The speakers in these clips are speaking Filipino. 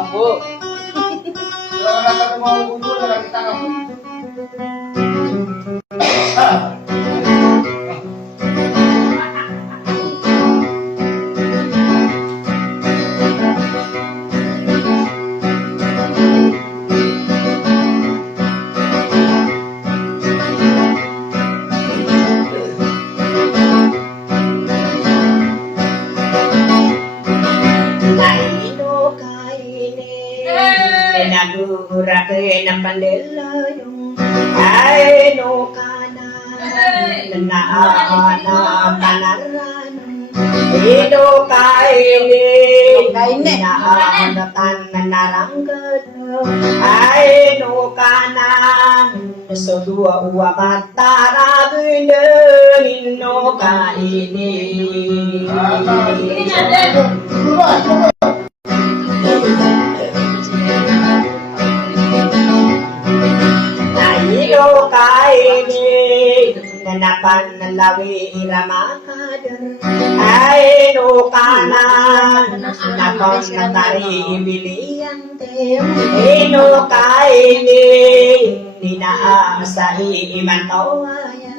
Opo. Kalau kata mau buku dalam kita kamu. Nagurake ng pandela yung ay no kana na panaran ito kaili na andatan na narangkat ay no kana so dua uwakat tarabin no kaili kaini nanapan nalawi iramakadar ay no kana napon natari ibilian te no kaini ninaasa imantawaya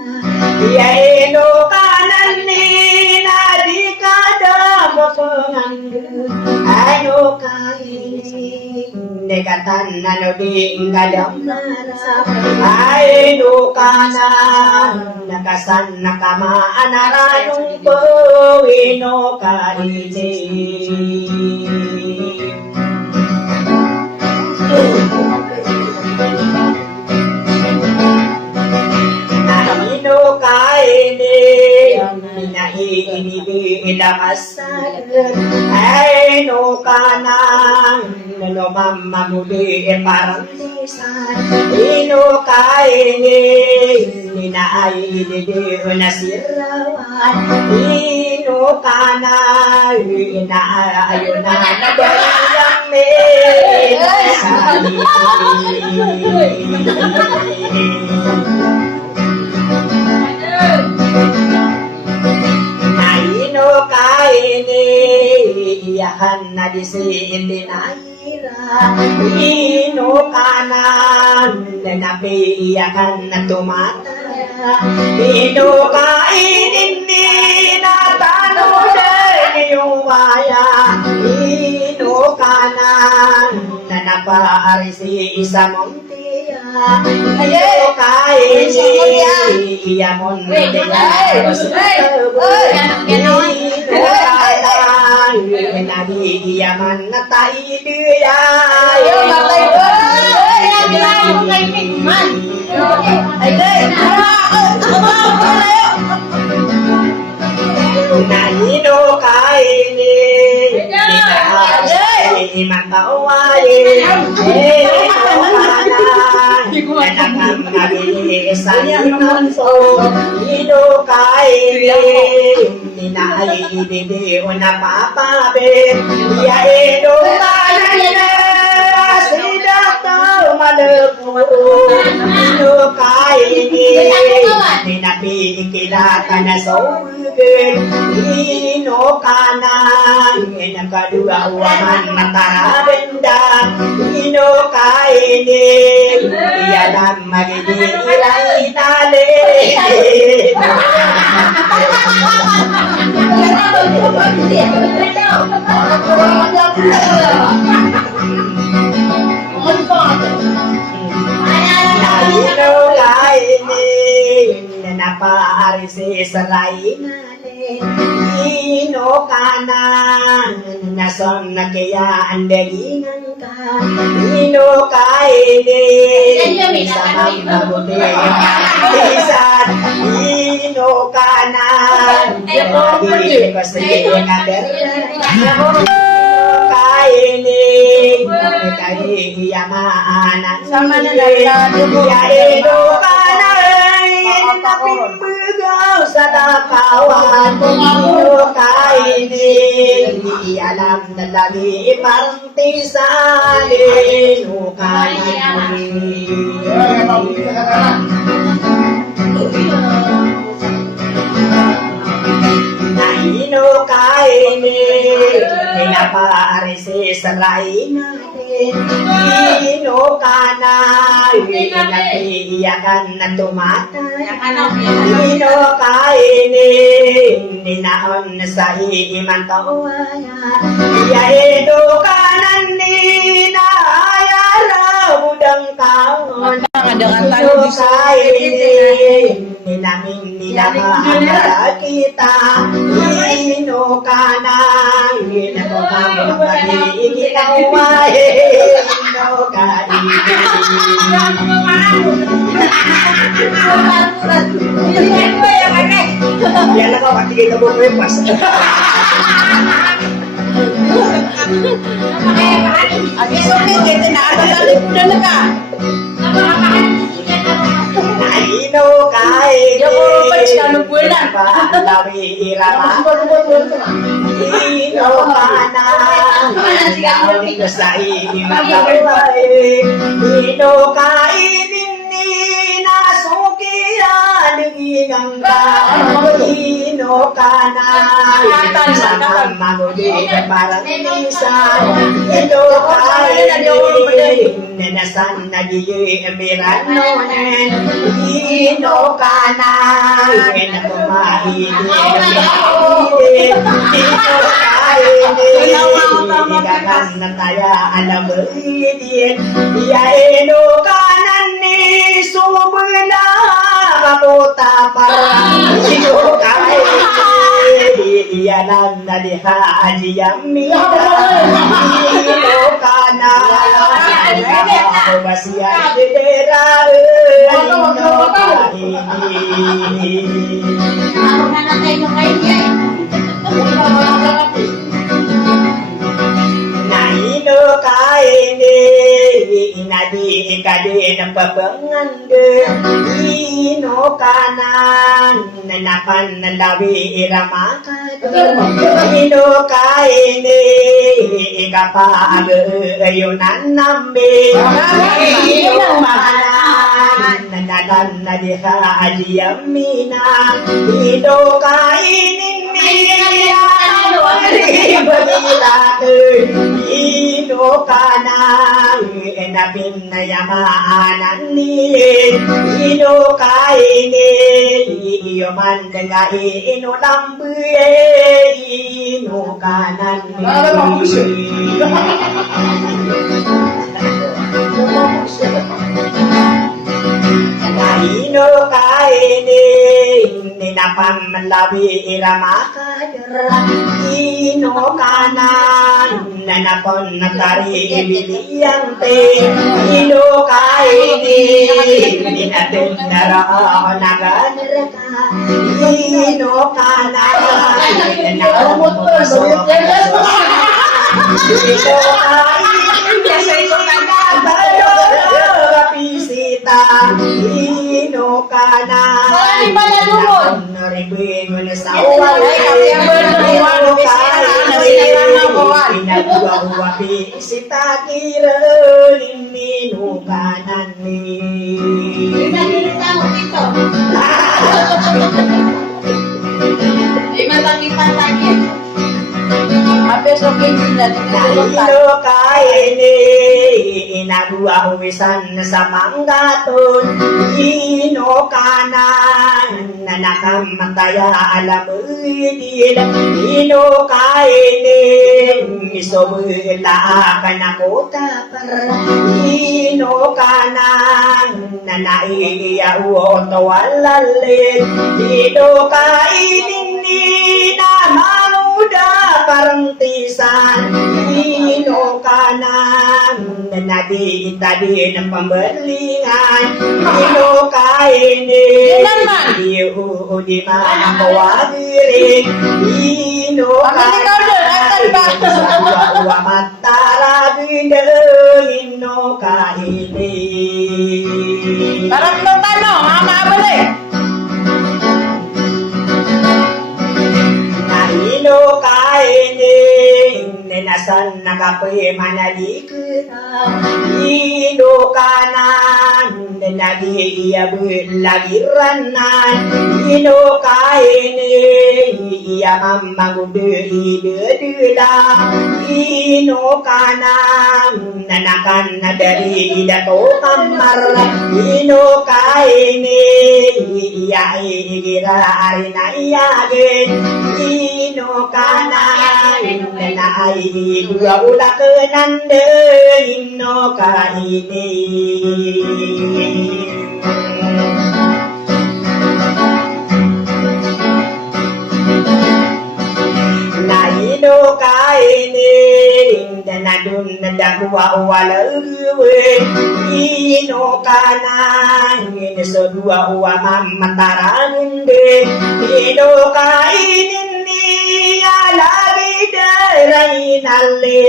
ay no kanan ni nadikada mapangan ay no kaini dekatan nanoding kadamara ay nukana nakasan nakamaanarayong pawino kaini nahino kaini naiinibig ilamasal ay nukana no mamamuli parang lisan ino kaini ninaainidir na sirawan ino kana inaayo na nagayang naino kaini iyakan na disitin ay ino kanan napiyakan na tumataya ino kainin ni natano yung maya ino kanan na napaarisi isa mong tiya ino kainin iya mong tiya ino kanan nagigiyaman na tayo diya ayo matay ko ay bilang mo kay Pikman ay day naino kaini ay matawaye nanakam nagigisan yung so ino kaini ninaayididi o napapabit yaino kaina sidato malapo ino kaini ninapikilata na sawagin ino kanan nakadua uwaman matarabenda ino kaini iyalam magigilay tali naino kaini napaarisi sa lainale ino kanan nason na kaya ang dagingan ka ino kaini sa mabuti isat ino kanan hindi ko sige na kaini kahihiyamaan sama na ino kanan napimbigaw sa nakawan ino kaini hindi alam na lagi ipartisan ino kanan nahin Ino kaini Pinapaarisi sa lain natin Ino ka na Inapiyakan na tumatay Ino kaini Ninaon sa iimang kawaya Ino ka na ninayara Budang kaon Ino kaini Ninaming nilamahala kita Ino ka na Inakukamang pag-iiginawa Ino kaini Yan ako, patigay ka mo ko yung pas. Naino kain Lawi irama Ino kana Lawi kasai Magawai Ino kain Nasukian Igang ka Ino kana Sama magudi Parang inisan Ino kain Nenasan Nagigi Miranonen Ino kana Nakumahin Ino kain Igagan na taya Alam idin Ino kanan ni Sumula Kaputa para Ino kain Iyanan na diha Ajiyamina Ino kana Masya dera Ino kain Naino kaini Inadi ikadi napapangande Ino kanan Nanapan nalawi iramakad Ino kaini Ikapa agayunan nambi Ino kanan Nanalan nadiha ajiyamina Ino kainin Ino ka na Enapin na yamaan ni Ino ka ini Iyo man nga ino lambi Ino ka na Ino ka ini Ninapam labi iramakadra Ino kanan Nanapon natari ibiliyante Ino kaini Ninatin narao naganiraka Ino kanan Nanapon Ino Pisita Ino kana Naribing sa uwan Ino kana Pinagawa pisita Kiralin Ino kanan Ino kaini Inagua uwisan sa manggaton Ino kanan Nanakamataya alam idil Ino kaini Isobula kanakota par Ino kanan Nanaiya uoto walalin Ino kainin Namamuda parang tisan Ino kanan Nadi tadi ng pamberlingan Ino kaini Iyo di makawagiri Ino kanan Sawa matara binde Ino kaini Parang ito tanong, mama abali. Ino kaini Nenasan nakapoy manalikira Ino kanan nadi iya belagiranan ino kaini iya mamagude ide ino kanang nanakan dari dato kamar ino kaini iya igira arina iya gen ino kanang nanai dua ula kenande ino kaini naino kaini danadun nadakwa walawe ino kanang sodua wa mamatarande ino kaini alagi darai nalle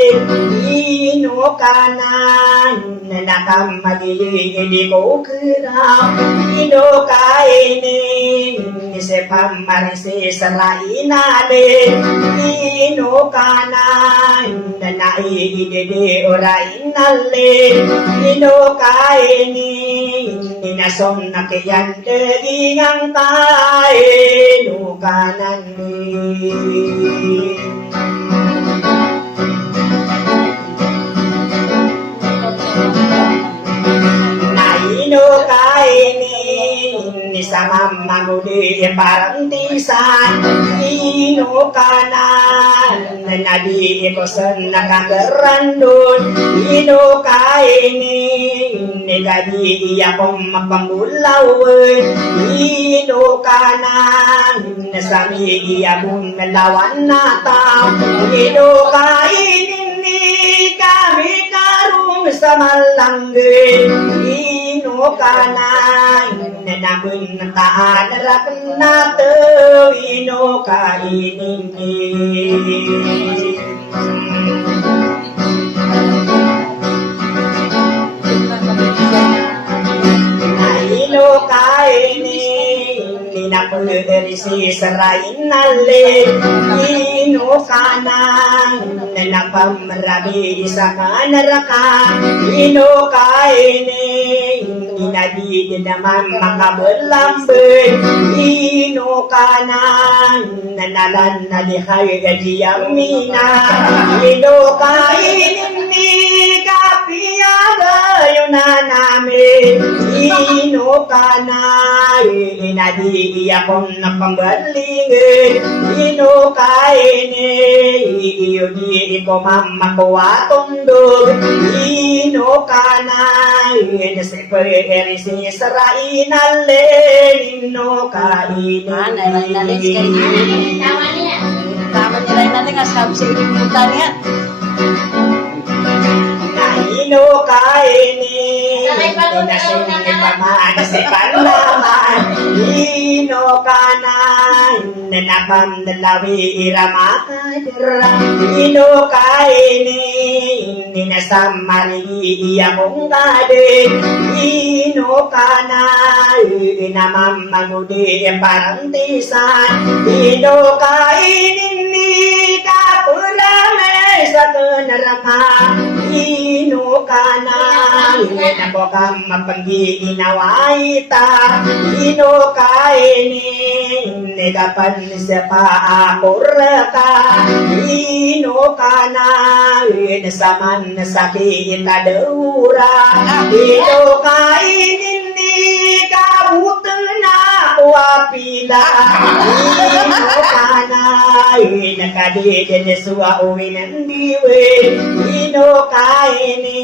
ino kanang nakamagili di kokra ino kaini se pamar se sarainale ino kanang nanai de orainale ino kaini nason nakayante ingang tae no kanan naino kaini ni sama mangudi parang tisan ino kanan nadi ko sen nakagerandun ino kaini negadi iya pamambulaw ino kanan nasami iya bun lawan nata ino kainin ni kami karung sa malangge ino kanan nabun taan raknato ino kainin ni naino kaini ninapuldari si serain nale ino kanang napamrabi sa kanaraka ino kaini ninadi naman makabelambe ino kanang nanalan na dihay gajiyamina ino kaini ni kapiyaga yun na namin ino kanay inadi akong napambalingin ino kaini iyo di ko mamakuha tundog ino kanay nasipere si sarainale ino kaini Tama nila natin nga sabi sa ilimutan niya. naino kaini nasin paman sa panlaman ino kanan nanapam dalawi iramakadra ino kaini ninasamari iya mong gade ino kanan namamagudi parang tisan ino kainin ni kapulame sa kanaraka ino kanang nako kam mapanggi inawaita ino kainin negapan sa paapuraka ino kanang nasaman sakit adura ino kainin ni kabutan na wapila ino kanang nakadiden suwa uwi ng diwe ino kaini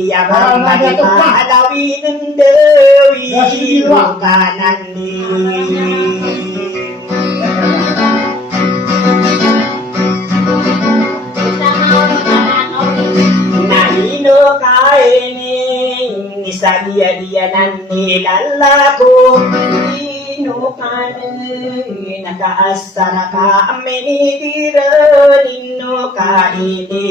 iyabang magpahalawi ng dewi ino kanan ni na ino kaini isadia-dianan nilalako ino kanin nakaasara ka aminidiran ino kainin